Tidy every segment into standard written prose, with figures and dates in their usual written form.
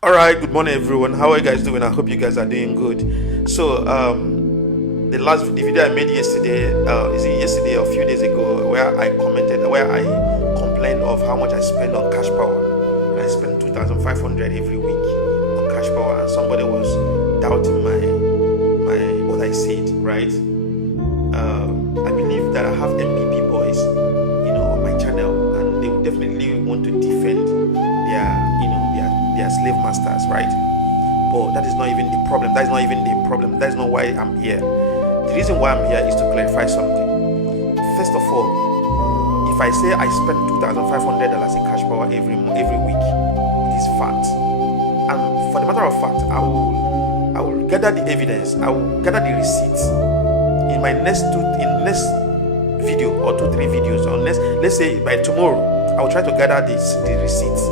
All right, good morning, everyone. How are you guys doing? I hope you guys are doing good. So, the video I made yesterday, is it yesterday or a few days ago, where I complained of how much I spend on cash power, and I spend 2,500 every week on cash power, and somebody was doubting my what I said, right? I believe that I have MPP boys, on my channel, and they will definitely want to defend their slave masters, right? But that is not even the problem. That is not even the problem. That is not why I'm here. The reason why I'm here is to clarify something. First of all, if I say I spend $2,500 in cash power every week, it is fact. And for the matter of fact, I will gather the evidence. I will gather the receipts in my next video or 2-3 videos. Or let's say by tomorrow, I will try to gather the receipts.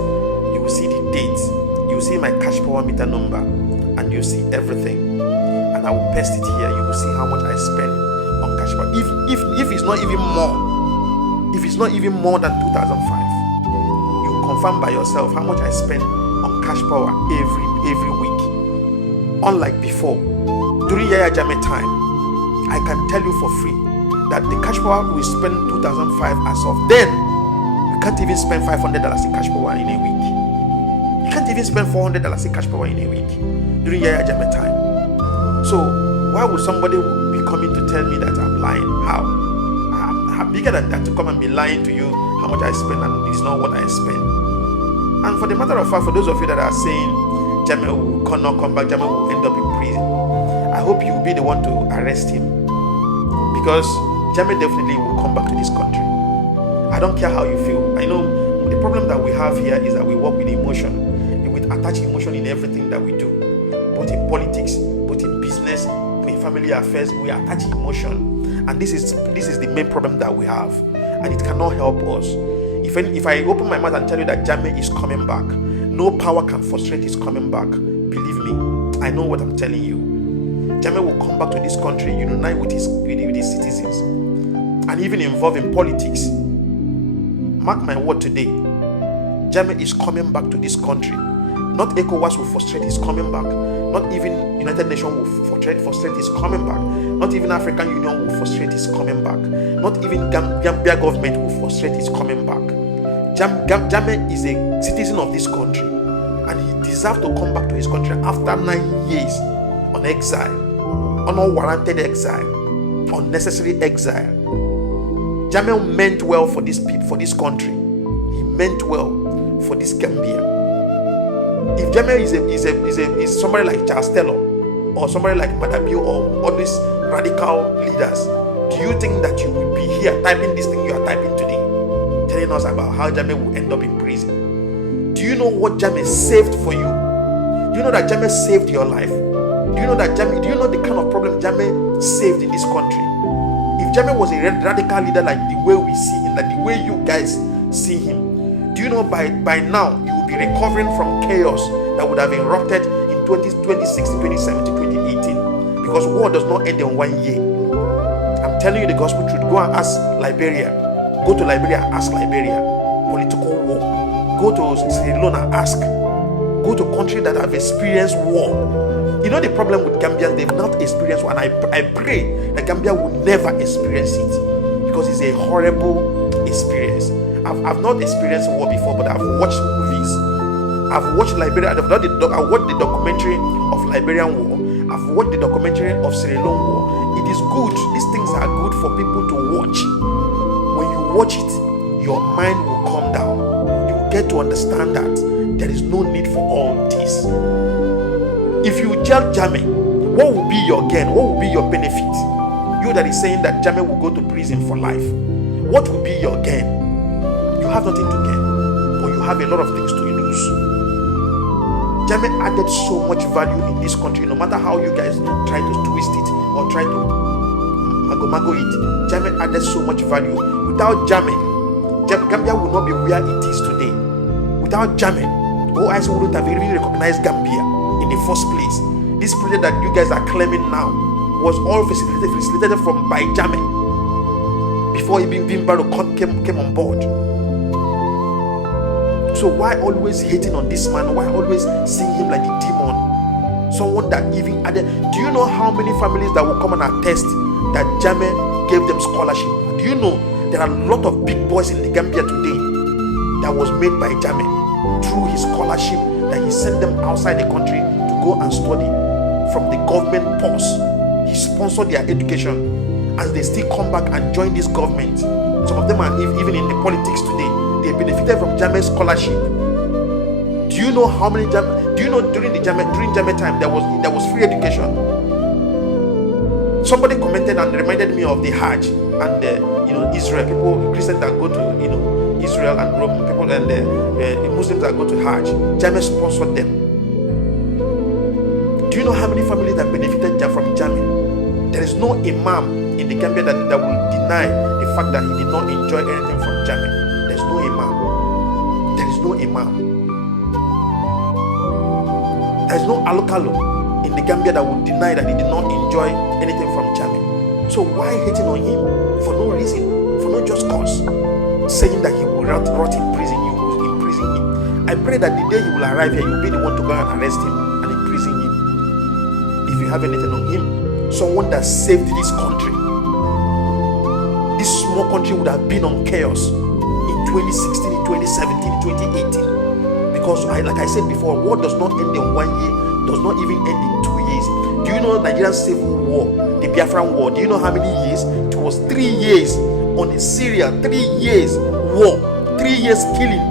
You will see the date, you will see my cash power meter number, and you see everything. And I will paste it here. You will see how much I spend on cash power. If it's not even more than 2,005, you confirm by yourself how much I spend on cash power every week. Unlike before, during Yahya Jammeh time, I can tell you for free that the cash power we spend 2,005 as of then, you can't even spend $500 in cash power in a week. You can't even spend $400 in cash power in a week during Yahya Jammeh time. So why would somebody be coming to tell me that I'm lying? How? I'm bigger than that to come and be lying to you how much I spend, and it's not what I spend. And for the matter of fact, for those of you that are saying Jammeh will not come back, Jammeh will end up in prison, I hope you will be the one to arrest him, because Jammeh definitely will come back to this country. I don't care how you feel. I know the problem that we have here is that we work with emotion. We attach emotion in everything that we do, both in politics, both in business, in family affairs. We attach emotion, and this is the main problem that we have, and it cannot help us. If I open my mouth and tell you that Jammeh is coming back, no power can frustrate his coming back. Believe me, I know what I'm telling you. Jammeh will come back to this country, unite with his citizens, and even involved in politics. Mark my word today, Jammeh is coming back to this country. Not ECOWAS will frustrate his coming back. Not even United Nations will frustrate his coming back. Not even African Union will frustrate his coming back. Not even Gambia government will frustrate his coming back. Jammeh is a citizen of this country, and he deserves to come back to his country after 9 years on exile, unwarranted exile, unnecessary exile. Jammeh meant well for this people, for this country. He meant well for this Gambia. If Jammeh is somebody like Charles Taylor or somebody like Madabio or all these radical leaders, do you think that you will be here typing this thing you are typing today, telling us about how Jammeh will end up in prison? Do you know what Jammeh saved for you? Do you know that Jammeh saved your life? Do you know the kind of problem Jammeh saved in this country? If Jammeh was a radical leader like the way we see him, like the way you guys see him, do you know by now you will be recovering from chaos that would have erupted in 2016, 2017, 2018? Because war does not end in 1 year. I'm telling you the gospel truth. Go and ask Liberia. Go to Liberia and ask Liberia. Political war. Go to Sierra Leone and ask. Go to countries that have experienced war. You know the problem with Gambians, they've not experienced war, and I pray that Gambia will never experience it, because it's a horrible experience. I've not experienced war before, but I've watched movies. I've watched Liberia. I watched the documentary of Liberian war. I've watched the documentary of Sierra Leone war. It is good. These things are good for people to watch. When you watch it, your mind will calm down. You will get to understand that there is no need for all this. If you jail Jammeh, what will be your gain? What will be your benefit? You that is saying that Jammeh will go to prison for life, what will be your gain? You have nothing to gain, but you have a lot of things to lose. Jammeh added so much value in this country. No matter how you guys try to twist it or try to mago it, Jammeh added so much value. Without Jammeh, Gambia will not be where it is today. Without Jammeh, OIC wouldn't have even recognized Gambia in the first place. This project that you guys are claiming now was all facilitated from by Jammeh before Ibn Baro came on board. So why always hating on this man? Why always seeing him like the demon? Someone that even added. Do you know how many families that will come and attest that Jammeh gave them scholarship? Do you know there are a lot of big boys in the Gambia today that was made by Jammeh through his scholarship, that he sent them outside the country to go and study from the government purse. He sponsored their education, and they still come back and join this government. Some of them are even in the politics today. They benefited from Jammeh's scholarship. Do you know how many do you know during Jammeh time there was free education? Somebody commented and reminded me of the Hajj and Israel. People, Christians that go to Israel and Rome, people and the Muslims that go to Hajj. Jammeh sponsored them. Do you know how many families that benefited from Jammeh? There is no imam in the Gambia that will deny the fact that he did not enjoy anything from Jammeh. There's no imam. There is no imam. There is no alokalo in the Gambia that would deny that he did not enjoy anything from Jammeh. So why hating on him for no reason, for no just cause, saying that he will rot in prison, you will imprison him? I pray that the day he will arrive here, you'll be the one to go and arrest him and imprison him. If you have anything on him, someone that saved this country. This small country would have been on chaos in 2016, in 2017, in 2018. Because like I said before, war does not end in 1 year, does not even end in 2 years. Do you know Nigerian civil war, the Biafran war? Do you know how many years? It was 3 years on in Syria, 3 years war, 3 years killing.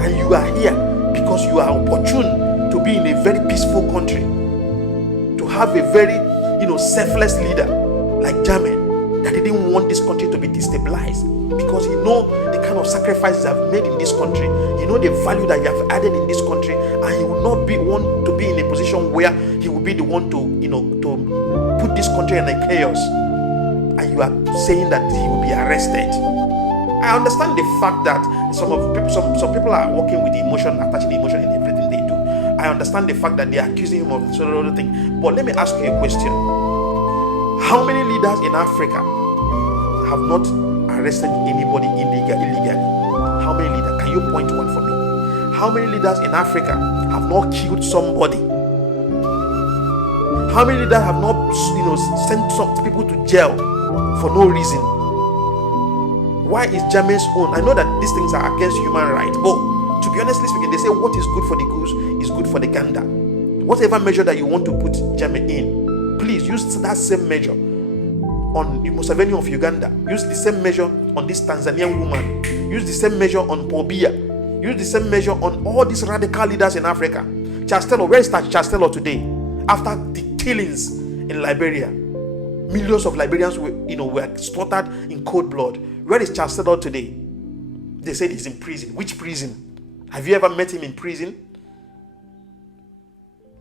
And you are here because you are opportune to be in a very peaceful country, to have a very selfless leader like Jammeh that didn't want this country to be destabilized, because he know the kind of sacrifices I've made in this country. He know the value that you have added in this country, and he will not be one to be in a position where he will be the one to to put this country in a chaos. And you are saying that he will be arrested. I understand the fact that some people are working with emotion, attaching emotion in everything they do. I understand the fact that they are accusing him of this other thing. But let me ask you a question. How many leaders in Africa have not arrested anybody illegally? How many leaders? Can you point one for me? How many leaders in Africa have not killed somebody? How many leaders have not sent some people to jail for no reason? Why is Jammeh's own? I know that these things are against human rights, but to be honestly speaking, they say what is good for the goose is good for the gander. Whatever measure that you want to put Jammeh in, please use that same measure on the Museveni of Uganda. Use the same measure on this Tanzanian woman. Use the same measure on Pobia. Use the same measure on all these radical leaders in Africa. Charles Taylor, where is Charles Taylor today? After the killings in Liberia, millions of Liberians were slaughtered in cold blood. Where is Charles Taylor today? They said he's in prison. Which prison? Have you ever met him in prison?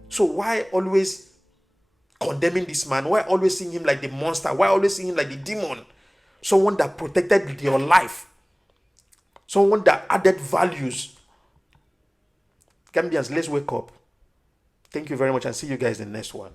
So why always condemning this man? Why always seeing him like the monster? Why always seeing him like the demon? Someone that protected your life. Someone that added values. Gambians, let's wake up. Thank you very much, and see you guys in the next one.